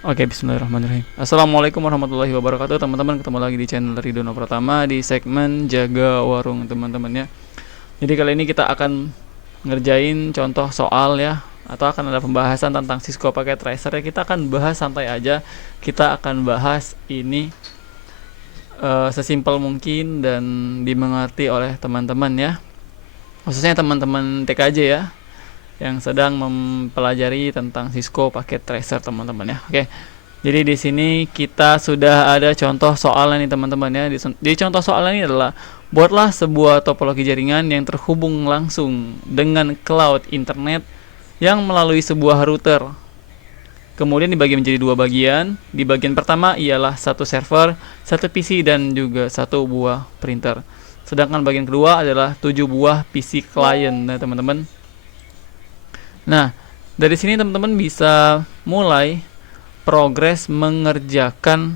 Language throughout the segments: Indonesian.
Oke, bismillahirrahmanirrahim. Assalamualaikum warahmatullahi wabarakatuh, teman-teman. Ketemu lagi di channel Ridono Pratama di segmen Jaga Warung, teman-teman ya. Jadi kali ini kita akan ngerjain contoh soal ya, atau akan ada pembahasan tentang Cisco Packet Tracer ya. Kita akan bahas santai aja. Kita akan bahas ini sesimpel mungkin dan dimengerti oleh teman-teman ya. Khususnya teman-teman TKJ ya, yang sedang mempelajari tentang Cisco Packet Tracer, teman-teman ya. Oke. Jadi di sini kita sudah ada contoh soalnya nih, teman-teman ya. Di contoh soalnya ini adalah buatlah sebuah topologi jaringan yang terhubung langsung dengan cloud internet yang melalui sebuah router. Kemudian dibagi menjadi dua bagian. Di bagian pertama ialah satu server, satu PC dan juga satu buah printer. Sedangkan bagian kedua adalah 7 buah PC client, nah teman-teman. Nah, dari sini teman-teman bisa mulai progres mengerjakan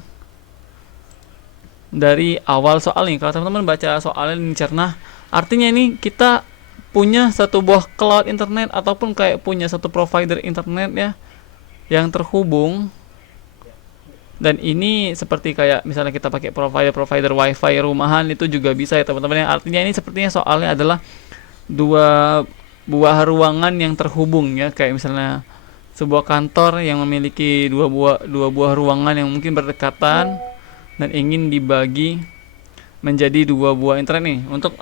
dari awal soal nih. Kalau teman-teman baca soalnya ini cerna, artinya ini kita punya satu buah cloud internet ataupun kayak punya satu provider internet ya yang terhubung. Dan ini seperti kayak misalnya kita pakai provider wifi rumahan, itu juga bisa ya teman-teman ya. Artinya ini sepertinya soalnya adalah dua buah ruangan yang terhubung ya, kayak misalnya sebuah kantor yang memiliki dua buah ruangan yang mungkin berdekatan dan ingin dibagi menjadi dua buah internet nih untuk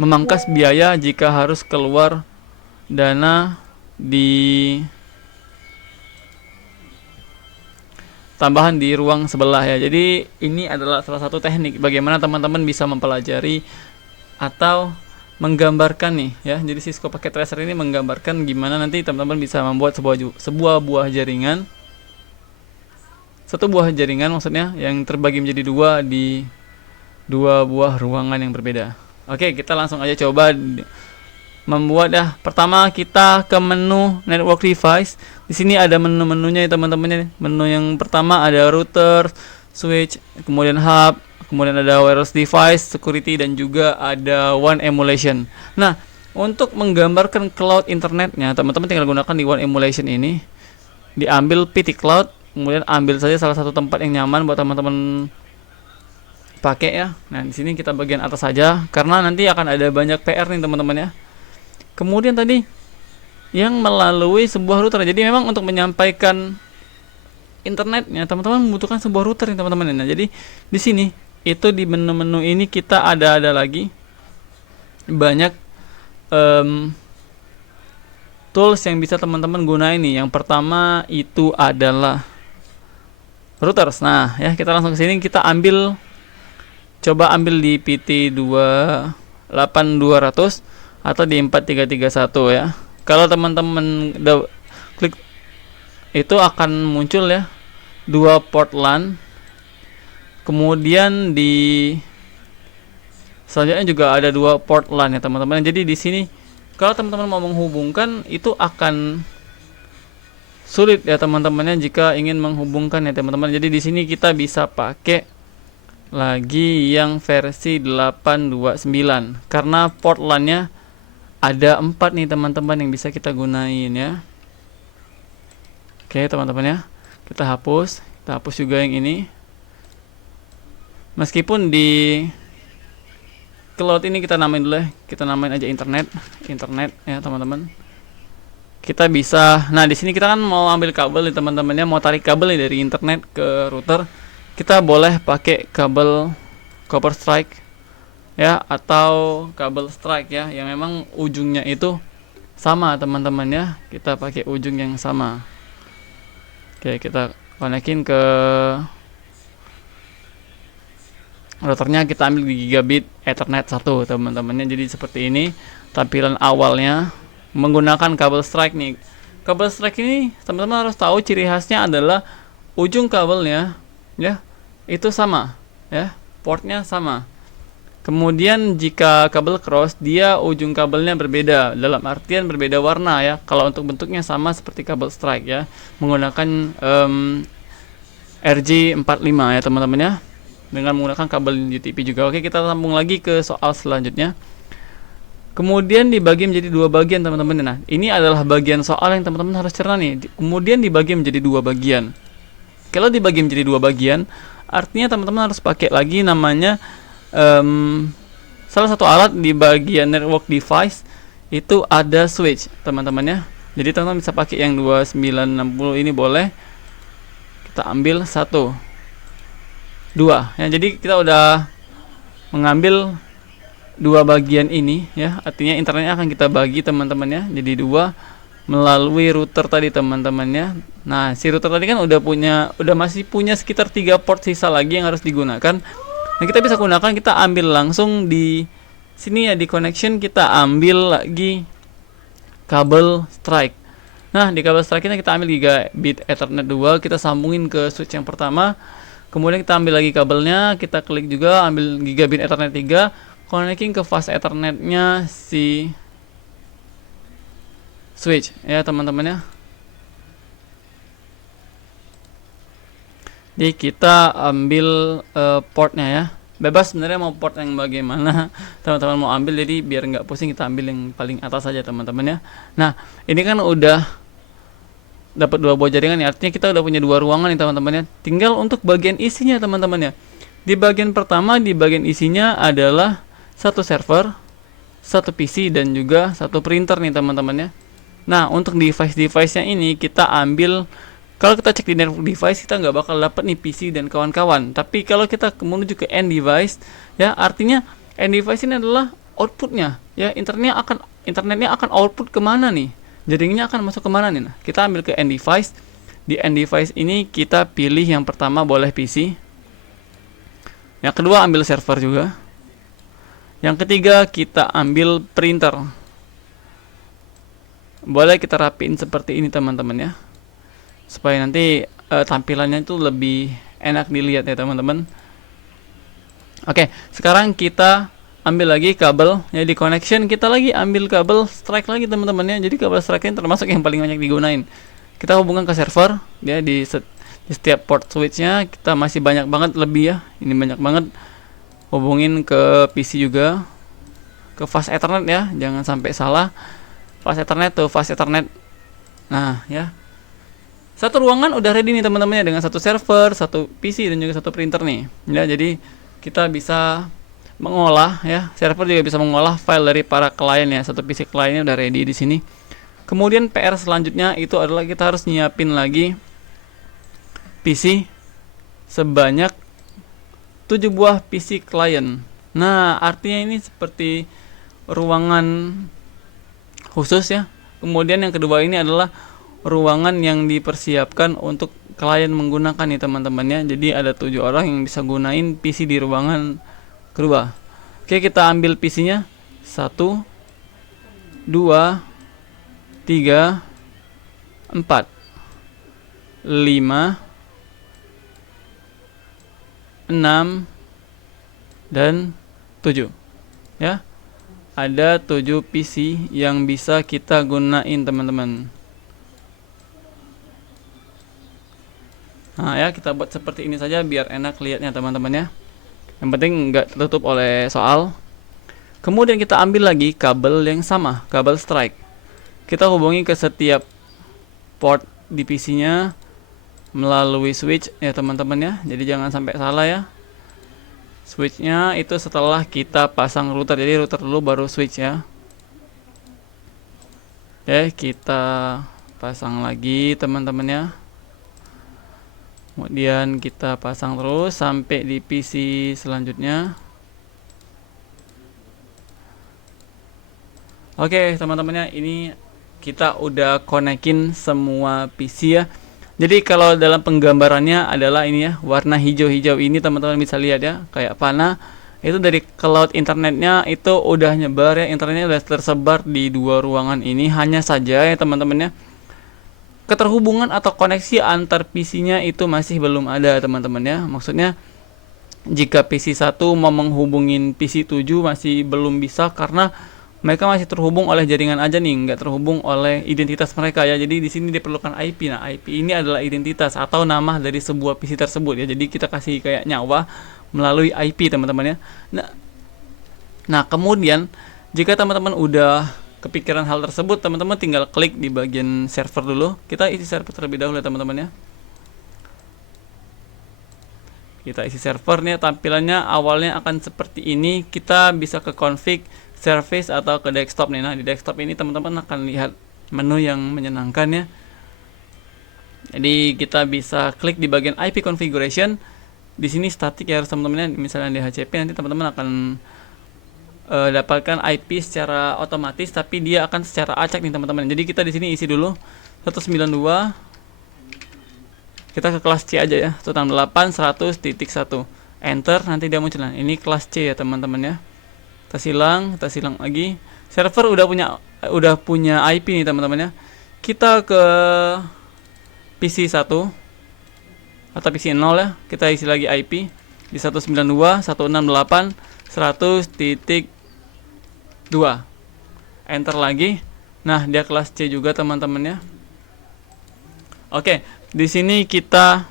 memangkas biaya jika harus keluar dana di tambahan di ruang sebelah ya. Jadi ini adalah salah satu teknik bagaimana teman-teman bisa mempelajari atau menggambarkan nih ya. Jadi Cisco Packet Tracer ini menggambarkan gimana nanti teman-teman bisa membuat sebuah buah jaringan, satu buah jaringan maksudnya, yang terbagi menjadi dua di dua buah ruangan yang berbeda. Oke, kita langsung aja coba membuat ya. Pertama kita ke menu network device. Di sini ada menu-menunya ya teman-teman. Menu yang pertama ada router, switch, kemudian hub, kemudian ada wireless device, security, dan juga ada one emulation. Nah, untuk menggambarkan cloud internetnya, teman-teman tinggal gunakan di one emulation ini. Diambil PT Cloud, kemudian ambil saja salah satu tempat yang nyaman buat teman-teman pakai ya. Nah, di sini kita bagian atas saja karena nanti akan ada banyak PR nih teman-teman ya. Kemudian tadi yang melalui sebuah router. Jadi memang untuk menyampaikan internetnya teman-teman membutuhkan sebuah router nih teman-teman. Nah, jadi di sini itu di menu-menu ini kita ada lagi banyak tools yang bisa teman-teman gunain nih. Yang pertama itu adalah routers. Nah, ya kita langsung ke sini, kita coba ambil di PT 28200 atau di 4331 ya. Kalau teman-teman klik itu akan muncul ya dua port LAN. Kemudian di selanjutnya juga ada dua port LAN ya teman-teman. Jadi di sini kalau teman-teman mau menghubungkan itu akan sulit ya teman-temannya jika ingin menghubungkan ya teman-teman. Jadi di sini kita bisa pakai lagi yang versi 829 karena port LAN-nya ada 4 nih teman-teman yang bisa kita gunain ya. Oke teman-teman ya, kita hapus juga yang ini. Meskipun di cloud ini kita namain dulu ya, kita namain aja internet ya teman-teman. Kita bisa, nah di sini kita kan mau ambil kabel nih teman-teman ya, mau tarik kabel nih dari internet ke router. Kita boleh pakai kabel copper strike ya, atau kabel strike ya, yang memang ujungnya itu sama teman-teman ya. Kita pakai ujung yang sama. Oke, kita konekin ke routernya, kita ambil di gigabit ethernet 1 teman-temannya. Jadi seperti ini tampilan awalnya menggunakan kabel strike nih. Kabel strike ini teman-teman harus tahu ciri khasnya adalah ujung kabelnya ya itu sama ya, portnya sama. Kemudian jika kabel cross, dia ujung kabelnya berbeda, dalam artian berbeda warna ya. Kalau untuk bentuknya sama seperti kabel strike ya, menggunakan RJ45 ya teman-teman ya, dengan menggunakan kabel UTP juga. Oke, kita sambung lagi ke soal selanjutnya. Kemudian dibagi menjadi dua bagian teman-teman. Nah, ini adalah bagian soal yang teman-teman harus cerna nih. Kemudian dibagi menjadi dua bagian. Kalau dibagi menjadi dua bagian, artinya teman-teman harus pakai lagi namanya salah satu alat di bagian network device itu ada switch teman-teman ya. Jadi teman-teman bisa pakai yang 2960 ini boleh. Kita ambil 1 2 ya. Jadi kita udah mengambil dua bagian ini ya, artinya internetnya akan kita bagi teman-teman ya jadi dua melalui router tadi teman-teman ya. Nah, si router tadi kan masih punya sekitar 3 port sisa lagi yang harus digunakan. Nah, kita bisa gunakan, kita ambil langsung di sini ya, di connection kita ambil lagi kabel strike. Nah, di kabel strike kita ambil gigabit Ethernet 2, kita sambungin ke switch yang pertama. Kemudian kita ambil lagi kabelnya, kita klik juga ambil gigabit Ethernet 3, connecting ke fast Ethernetnya si switch ya teman-teman ya. Jadi kita ambil portnya ya, bebas sebenarnya mau port yang bagaimana teman-teman mau ambil, jadi biar nggak pusing kita ambil yang paling atas saja teman-teman ya. Nah, ini kan udah dapat dua buah jaringan ya, artinya kita udah punya dua ruangan nih teman-teman ya. Tinggal untuk bagian isinya teman-teman ya. Di bagian pertama, di bagian isinya adalah satu server, satu PC, dan juga satu printer nih teman-teman ya. Nah, untuk device-device-nya ini kita ambil, kalau kita cek di network device kita nggak bakal dapat nih PC dan kawan-kawan. Tapi kalau kita menuju ke end device ya, artinya end device ini adalah outputnya ya, internetnya akan output kemana nih, jaringannya akan masuk kemana nih. Nah, kita ambil ke end device. Di end device ini kita pilih yang pertama boleh PC, yang kedua ambil server juga, yang ketiga kita ambil printer. Boleh kita rapiin seperti ini teman-teman ya, supaya nanti tampilannya itu lebih enak dilihat ya teman-teman. Oke, sekarang kita ambil lagi kabel ya, di connection kita lagi ambil kabel strike lagi teman-teman ya. Jadi kabel strike ini termasuk yang paling banyak digunain. Kita hubungkan ke server ya, di setiap port switchnya kita masih banyak banget lebih ya, ini banyak banget. Hubungin ke PC juga, ke fast Ethernet ya, jangan sampai salah. Fast Ethernet tuh, fast Ethernet. Nah ya, satu ruangan udah ready nih teman-teman ya, dengan satu server, satu PC, dan juga satu printer nih ya. Jadi kita bisa mengolah ya, server juga bisa mengolah file dari para klien ya. Satu PC kliennya udah ready di sini. Kemudian PR selanjutnya itu adalah kita harus nyiapin lagi PC sebanyak 7 buah PC klien. Nah, artinya ini seperti ruangan khusus ya. Kemudian yang kedua ini adalah ruangan yang dipersiapkan untuk klien menggunakan nih teman-teman ya. Jadi ada 7 orang yang bisa gunain PC di ruangan kedua. Oke, kita ambil PC-nya 1 2 3 4 5 6 dan 7 ya. Ada 7 PC yang bisa kita gunain teman-teman. Nah ya, kita buat seperti ini saja biar enak lihatnya teman-teman ya. Yang penting nggak tertutup oleh soal. Kemudian kita ambil lagi kabel yang sama, kabel strike. Kita hubungi ke setiap port di PC-nya melalui switch ya teman-teman ya. Jadi jangan sampai salah ya. Switchnya itu setelah kita pasang router, jadi router dulu baru switch ya. Oke, kita pasang lagi teman-teman ya. Kemudian kita pasang terus sampai di PC selanjutnya. Oke teman-teman ya, ini kita udah konekin semua PC ya. Jadi kalau dalam penggambarannya adalah ini ya, warna hijau-hijau ini teman-teman bisa lihat ya, kayak panah. Itu dari cloud internetnya itu udah nyebar ya, internetnya udah tersebar di dua ruangan ini. Hanya saja ya teman-teman ya, keterhubungan atau koneksi antar PC-nya itu masih belum ada teman-teman ya. Maksudnya jika PC 1 mau menghubungin PC 7 masih belum bisa, karena mereka masih terhubung oleh jaringan aja nih, nggak terhubung oleh identitas mereka ya. Jadi di sini diperlukan IP. Nah, IP ini adalah identitas atau nama dari sebuah PC tersebut ya. Jadi kita kasih kayak nyawa melalui IP teman-teman ya. Nah kemudian Jika teman-teman udah kepikiran hal tersebut, teman-teman tinggal klik di bagian server dulu. Kita isi server terlebih dahulu ya teman-teman ya. Kita isi servernya, tampilannya awalnya akan seperti ini. Kita bisa ke config, service, atau ke desktop nih. Nah, di desktop ini teman-teman akan lihat menu yang menyenangkan ya. Jadi kita bisa klik di bagian IP configuration. Di sini statik ya teman-teman ya. Misalnya di HCP nanti teman-teman akan dapatkan IP secara otomatis, tapi dia akan secara acak nih teman-teman. Jadi kita di sini isi dulu 192. Kita ke kelas C aja ya, 168.100.1. Enter, nanti dia muncul. Nah, ini kelas C ya teman-teman ya. Kita silang lagi. Server udah punya IP nih teman-teman ya. Kita ke PC 1 atau PC 0 ya. Kita isi lagi IP di 192.168.100.2. Enter lagi. Nah, dia kelas C juga teman-teman ya. Oke, di sini kita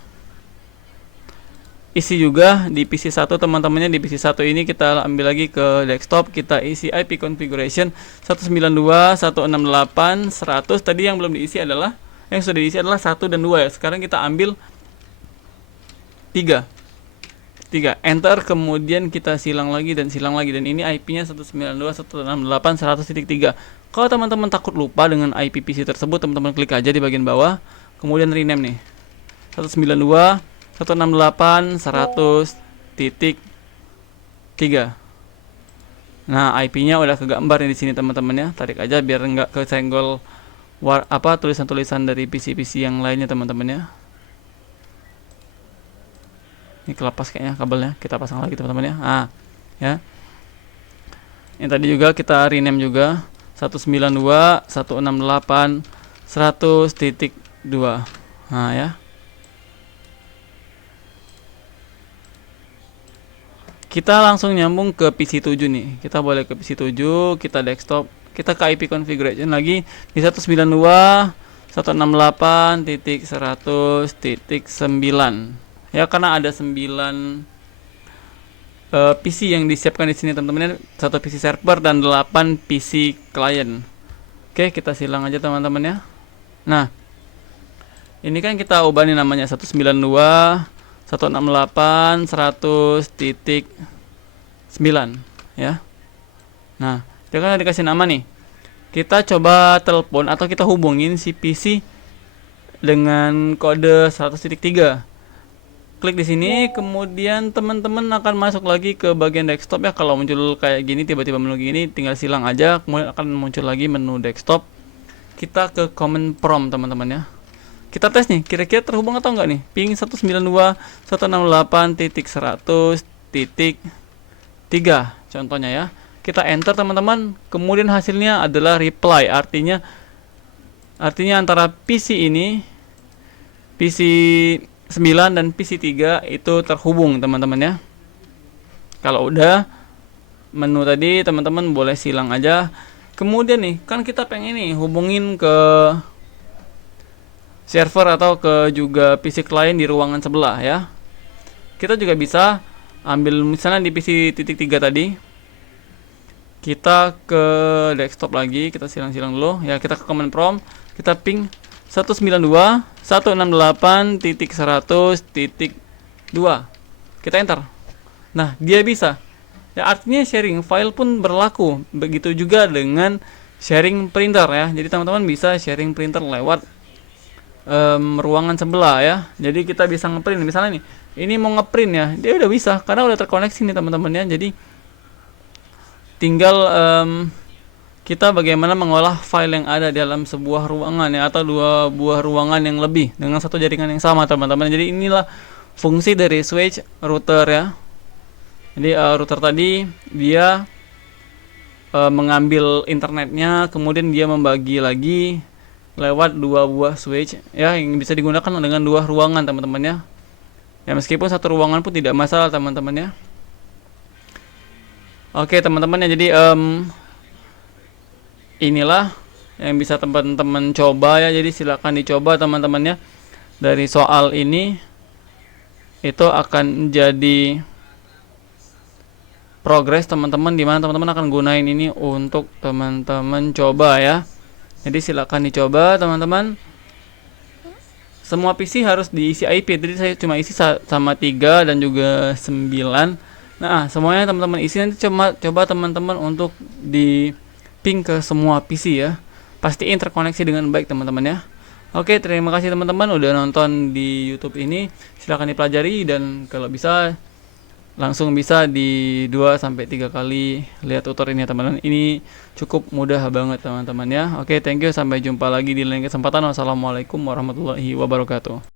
isi juga di PC 1 teman-temannya. Di PC 1 ini kita ambil lagi ke desktop, kita isi IP configuration 192.168.100. Tadi yang belum diisi adalah, yang sudah diisi adalah 1 dan 2 ya. Sekarang kita ambil 3. Enter, kemudian kita silang lagi dan ini IP-nya 192.168.100.3. Kalau teman-teman takut lupa dengan IP PC tersebut, teman-teman klik aja di bagian bawah, kemudian rename nih 192.168.100.3. Nah, IP-nya udah kegambar di sini teman-teman ya. Tarik aja biar nggak kesenggol tulisan-tulisan dari PC-PC yang lainnya teman-teman ya. Ini kelepas kayaknya kabelnya, kita pasang lagi teman-teman ya. Ah, ya. Yang tadi juga kita rename juga 192.168.100.2. Nah ya. Kita langsung nyambung ke PC 7 nih. Kita boleh ke PC 7, kita desktop, kita ke IP configuration lagi di 192.168.100.9. Ya, karena ada 9 PC yang disiapkan di sini teman-teman, 1 PC server dan 8 PC client. Oke, kita silang aja teman-teman ya. Nah, ini kan kita ubah nih namanya 192.168.100.9 ya. Nah, dia kan dikasih nama nih. Kita coba telepon atau kita hubungin si PC dengan kode 100.3. Klik di sini, kemudian teman-teman akan masuk lagi ke bagian desktop ya. Kalau muncul kayak gini, tiba-tiba menu gini, tinggal silang aja, kemudian akan muncul lagi menu desktop. Kita ke command prompt teman-teman ya. Kita tes nih, kira-kira terhubung atau enggak nih. Ping 192.168.100.3 contohnya ya. Kita enter teman-teman, kemudian hasilnya adalah reply. Artinya antara PC ini, PC 9 dan PC 3 itu terhubung teman-teman ya. Kalau udah menu tadi teman-teman boleh silang aja. Kemudian nih, kan kita pengen nih hubungin ke server atau ke juga PC client di ruangan sebelah ya. Kita juga bisa ambil misalnya di PC titik 3 tadi. Kita ke desktop lagi, kita silang-silang dulu ya, kita ke command prompt, kita ping 192.168.100.2. Kita enter. Nah, dia bisa. Ya, artinya sharing file pun berlaku. Begitu juga dengan sharing printer ya. Jadi teman-teman bisa sharing printer lewat ruangan sebelah ya. Jadi kita bisa ngeprint. Misalnya nih, ini mau ngeprint ya, dia udah bisa karena udah terkoneksi nih teman-teman ya. Jadi tinggal kita bagaimana mengolah file yang ada di dalam sebuah ruangan ya, atau 2 buah ruangan yang lebih dengan satu jaringan yang sama teman-teman. Jadi inilah fungsi dari switch router ya. Jadi router tadi dia mengambil internetnya, kemudian dia membagi lagi lewat 2 buah switch ya, yang bisa digunakan dengan 2 ruangan teman-teman ya. Ya, meskipun satu ruangan pun tidak masalah teman-teman ya. Oke teman-teman ya, jadi inilah yang bisa teman-teman coba ya. Jadi silakan dicoba teman-teman ya. Dari soal ini itu akan jadi progres teman-teman, di mana teman-teman akan gunain ini untuk teman-teman coba ya. Jadi silakan dicoba teman-teman. Semua PC harus diisi IP. Jadi saya cuma isi sama 3 dan juga 9. Nah, semuanya teman-teman isi, nanti coba teman-teman untuk di ping ke semua PC ya. Pastiin terkoneksi dengan baik teman-teman ya. Oke, terima kasih teman-teman udah nonton di YouTube ini. Silahkan dipelajari, dan kalau bisa langsung bisa di 2 sampai 3 kali lihat tutor ini ya teman-teman. Ini cukup mudah banget teman-teman ya. Oke, thank you, sampai jumpa lagi di lain kesempatan. Wassalamualaikum warahmatullahi wabarakatuh.